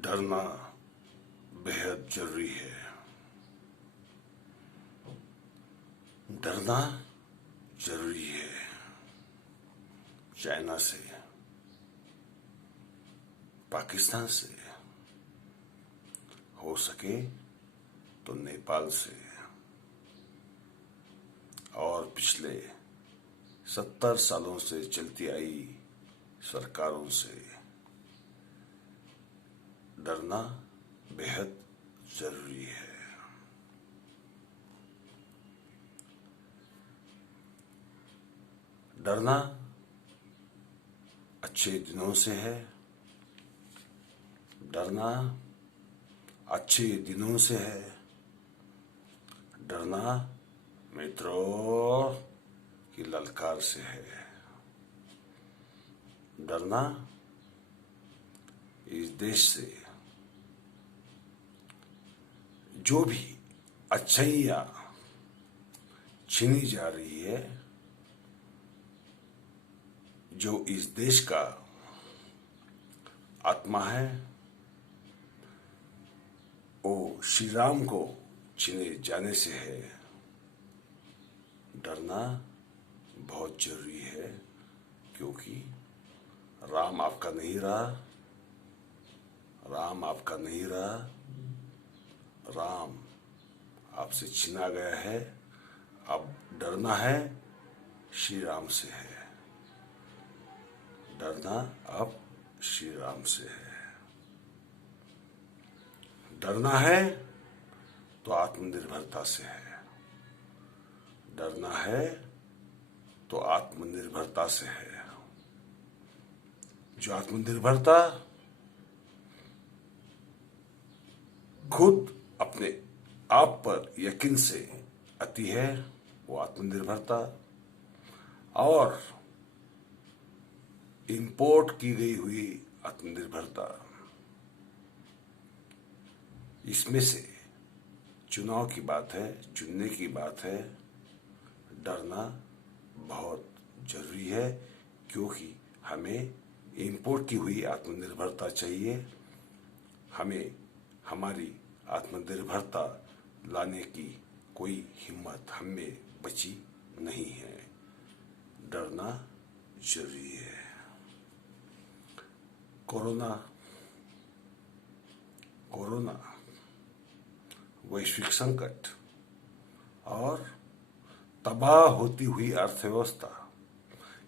डरना बेहद जरूरी है। डरना जरूरी है। चाइना से, पाकिस्तान से, हो सके तो नेपाल से, और पिछले 70 सालों से चलती आई सरकारों से। डरना बेहद जरूरी है। डरना अच्छे दिनों से है। डरना अच्छे दिनों से है। डरना मित्रों की ललकार से है। डरना इस देश से जो भी अच्छाइयां छीनी जा रही है, जो इस देश का आत्मा है, वो श्री राम को छीने जाने से है। डरना बहुत जरूरी है, क्योंकि राम आपका नहीं रहा। राम आपका नहीं रहा। राम आपसे छीना गया है। अब डरना है श्री राम से है। डरना अब श्री राम से है। डरना है तो आत्मनिर्भरता से है। डरना है तो आत्मनिर्भरता से है। जो आत्मनिर्भरता खुद अपने आप पर यकीन से आती है, वो आत्मनिर्भरता। और इंपोर्ट की गई हुई आत्मनिर्भरता, इसमें से चुनाव की बात है, चुनने की बात है। डरना बहुत जरूरी है, क्योंकि हमें इंपोर्ट की हुई आत्मनिर्भरता चाहिए। हमें हमारी आत्मनिर्भरता लाने की कोई हिम्मत हमें बची नहीं है। डरना जरूरी है। कोरोना वैश्विक संकट और तबाह होती हुई अर्थव्यवस्था,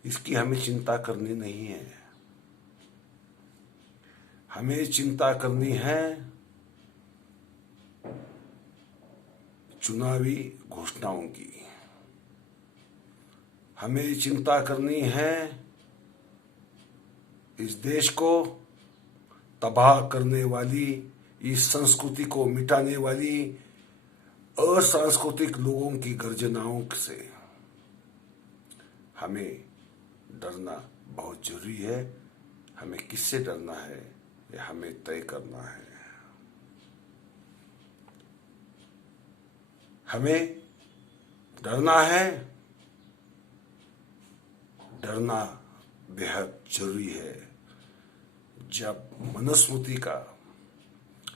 इसकी हमें चिंता करनी नहीं है। हमें चिंता करनी है चुनावी घोषणाओं की। हमें चिंता करनी है इस देश को तबाह करने वाली, इस संस्कृति को मिटाने वाली असांस्कृतिक लोगों की गर्जनाओं से। हमें डरना बहुत जरूरी है। हमें किससे डरना है, यह हमें तय करना है। हमें डरना है। डरना बेहद जरूरी है। जब मनुस्मृति का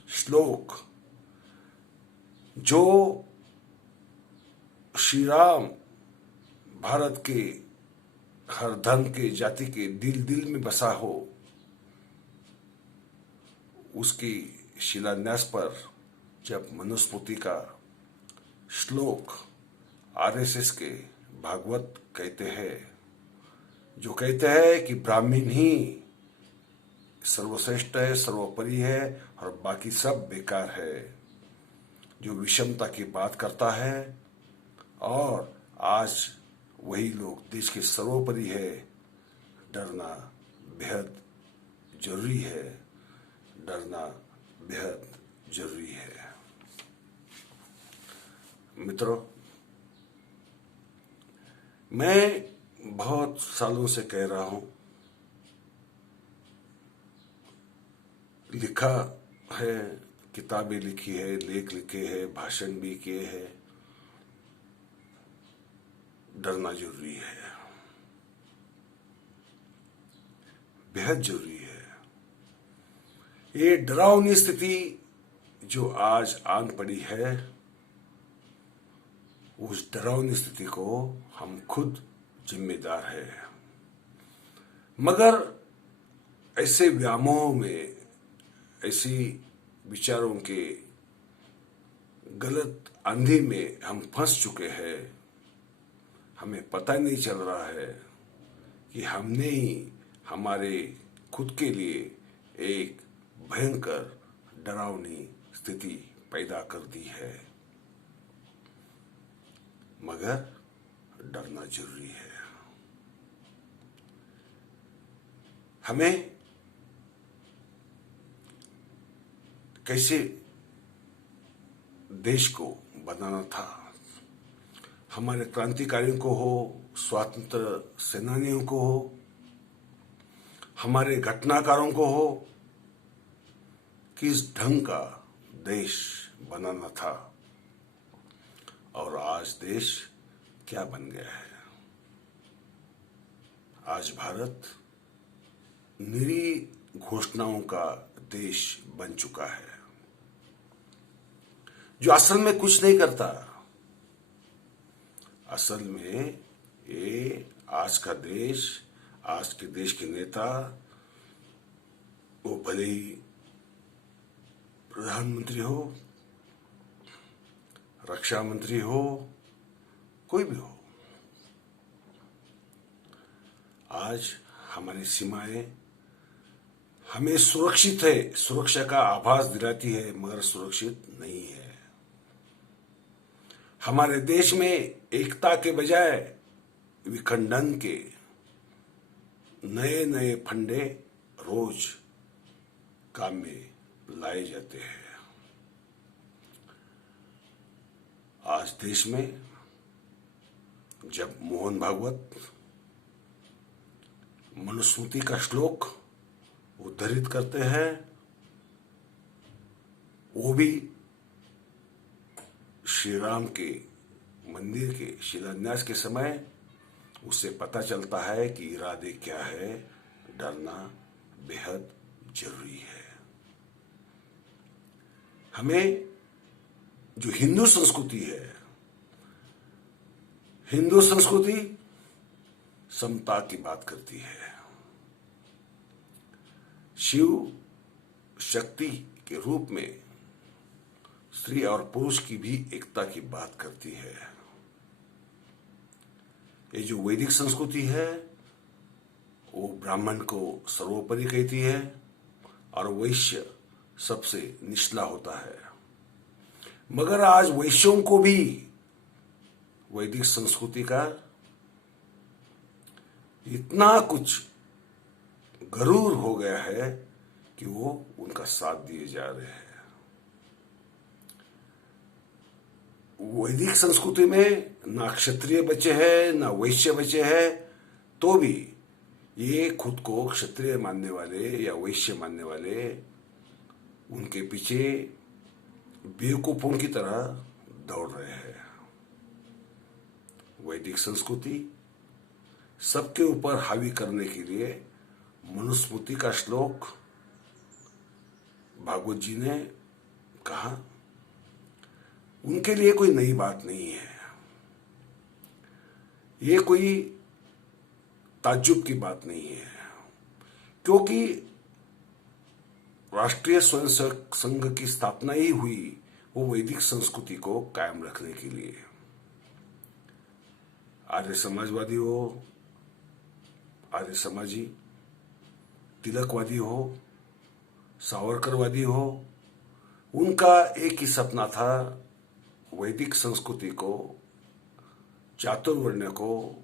श्लोक, जो श्री राम भारत के हर धर्म के, जाति के दिल दिल में बसा हो, उसकी शिलान्यास पर जब मनुस्मृति का श्लोक आरएसएस के भागवत कहते हैं, जो कहते हैं कि ब्राह्मण ही सर्वश्रेष्ठ है, सर्वोपरि है और बाकी सब बेकार है, जो विषमता की बात करता है, और आज वही लोग देश के सर्वोपरि है। डरना बेहद जरूरी है। डरना बेहद जरूरी है। मित्रों, मैं बहुत सालों से कह रहा हूं, लिखा है, किताबें लिखी है, लेख लिखे हैं, भाषण भी किए हैं। डरना जरूरी है, बेहद जरूरी है। ये डरावनी स्थिति जो आज आन पड़ी है, उस डरावनी स्थिति को हम खुद जिम्मेदार हैं। मगर ऐसे व्यामोह में, ऐसी विचारों के गलत आंधी में हम फंस चुके हैं। हमें पता नहीं चल रहा है कि हमने ही हमारे खुद के लिए एक भयंकर डरावनी स्थिति पैदा कर दी है। मगर डरना जरूरी है। हमें कैसे देश को बनाना था, हमारे क्रांतिकारियों को हो, स्वतंत्र सेनानियों को हो, हमारे घटनाकारों को हो, किस ढंग का देश बनाना था और आज देश क्या बन गया है। आज भारत निरी घोषणाओं का देश बन चुका है, जो असल में कुछ नहीं करता। असल में ये आज का देश, आज के देश के नेता, वो भले ही प्रधानमंत्री हो, रक्षा मंत्री हो, कोई भी हो, आज हमारी सीमाएं हमें सुरक्षित है, सुरक्षा का आभास दिलाती है, मगर सुरक्षित नहीं है। हमारे देश में एकता के बजाय विखंडन के नए नए फंडे रोज काम में लाए जाते हैं। आज देश में जब मोहन भागवत मनुस्मृति का श्लोक उद्धृत करते हैं, वो भी श्री राम के मंदिर के शिलान्यास के समय उससे पता चलता है कि इरादे क्या है। डरना बेहद जरूरी है। हमें जो हिंदू संस्कृति है, हिंदू संस्कृति समता की बात करती है। शिव शक्ति के रूप में स्त्री और पुरुष की भी एकता की बात करती है। ये जो वैदिक संस्कृति है, वो ब्राह्मण को सर्वोपरि कहती है और वैश्य सबसे निचला होता है। मगर आज वैश्यों को भी वैदिक संस्कृति का इतना कुछ गरूर हो गया है कि वो उनका साथ दिए जा रहे हैं। वैदिक संस्कृति में ना क्षत्रिय बचे हैं, ना वैश्य बचे हैं, तो भी ये खुद को क्षत्रिय मानने वाले या वैश्य मानने वाले उनके पीछे बेवकूफों की तरह दौड़ रहे हैं। वैदिक संस्कृति सबके ऊपर हावी करने के लिए मनुस्मृति का श्लोक भागवत जी ने कहा, उनके लिए कोई नई बात नहीं है। ये कोई ताज्जुब की बात नहीं है, क्योंकि राष्ट्रीय स्वयंसेवक संघ की स्थापना ही हुई वो वैदिक संस्कृति को कायम रखने के लिए। आर्य समाजवादी हो, आर्य समाजी, तिलकवादी हो, सावरकरवादी हो, उनका एक ही सपना था, वैदिक संस्कृति को, चातुर्वर्ण्य को,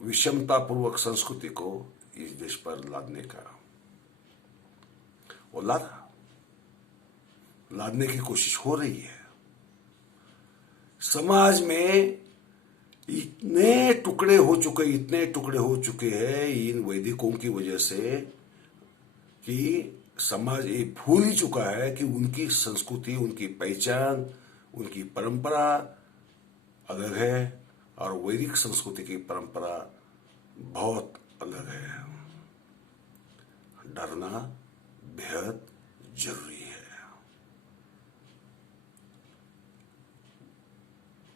विषमतापूर्वक संस्कृति को इस देश पर लादने का। वो लादने की कोशिश हो रही है। समाज में इतने टुकड़े हो चुके हैं इन वैदिकों की वजह से कि समाज ये भूल ही चुका है कि उनकी संस्कृति, उनकी पहचान, उनकी परंपरा अलग है और वैदिक संस्कृति की परंपरा बहुत अलग है। डरना बेहद जरूरी है।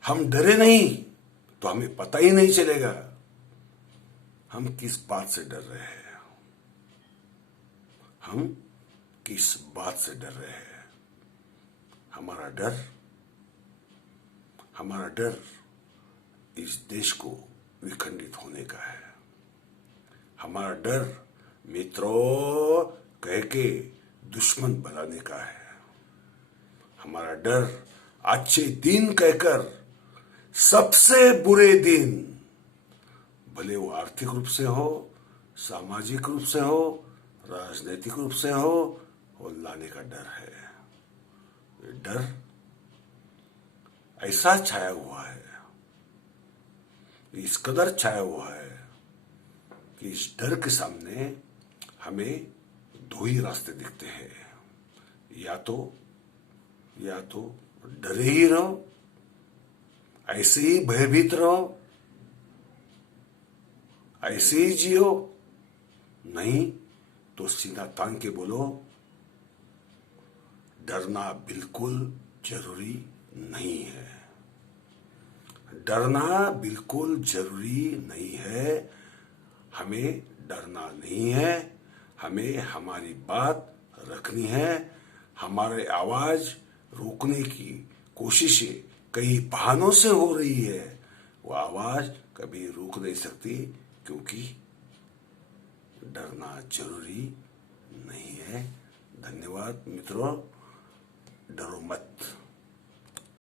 हम डरे नहीं तो हमें पता ही नहीं चलेगा हम किस बात से डर रहे हैं। हम किस बात से डर रहे हैं? हमारा डर इस देश को विखंडित होने का है। हमारा डर मित्रों कह के दुश्मन बनाने का है। हमारा डर अच्छे दिन कहकर सबसे बुरे दिन, भले वो आर्थिक रूप से हो, सामाजिक रूप से हो, राजनीतिक रूप से हो, वो लाने का डर है। ये डर ऐसा छाया हुआ है, इस कदर छाया हुआ है कि इस डर के सामने हमें दो ही रास्ते दिखते हैं। या तो डरे ही रहो, ऐसे ही भयभीत रहो, ऐसे ही जियो, नहीं तो सीना तान के बोलो डरना बिल्कुल जरूरी नहीं है। डरना बिल्कुल जरूरी नहीं है। हमें डरना नहीं है। हमें हमारी बात रखनी है। हमारे आवाज रोकने की कोशिशें कई बहानों से हो रही है, वो आवाज कभी रोक नहीं सकती, क्योंकि डरना जरूरी नहीं है। धन्यवाद मित्रों, डरो मत।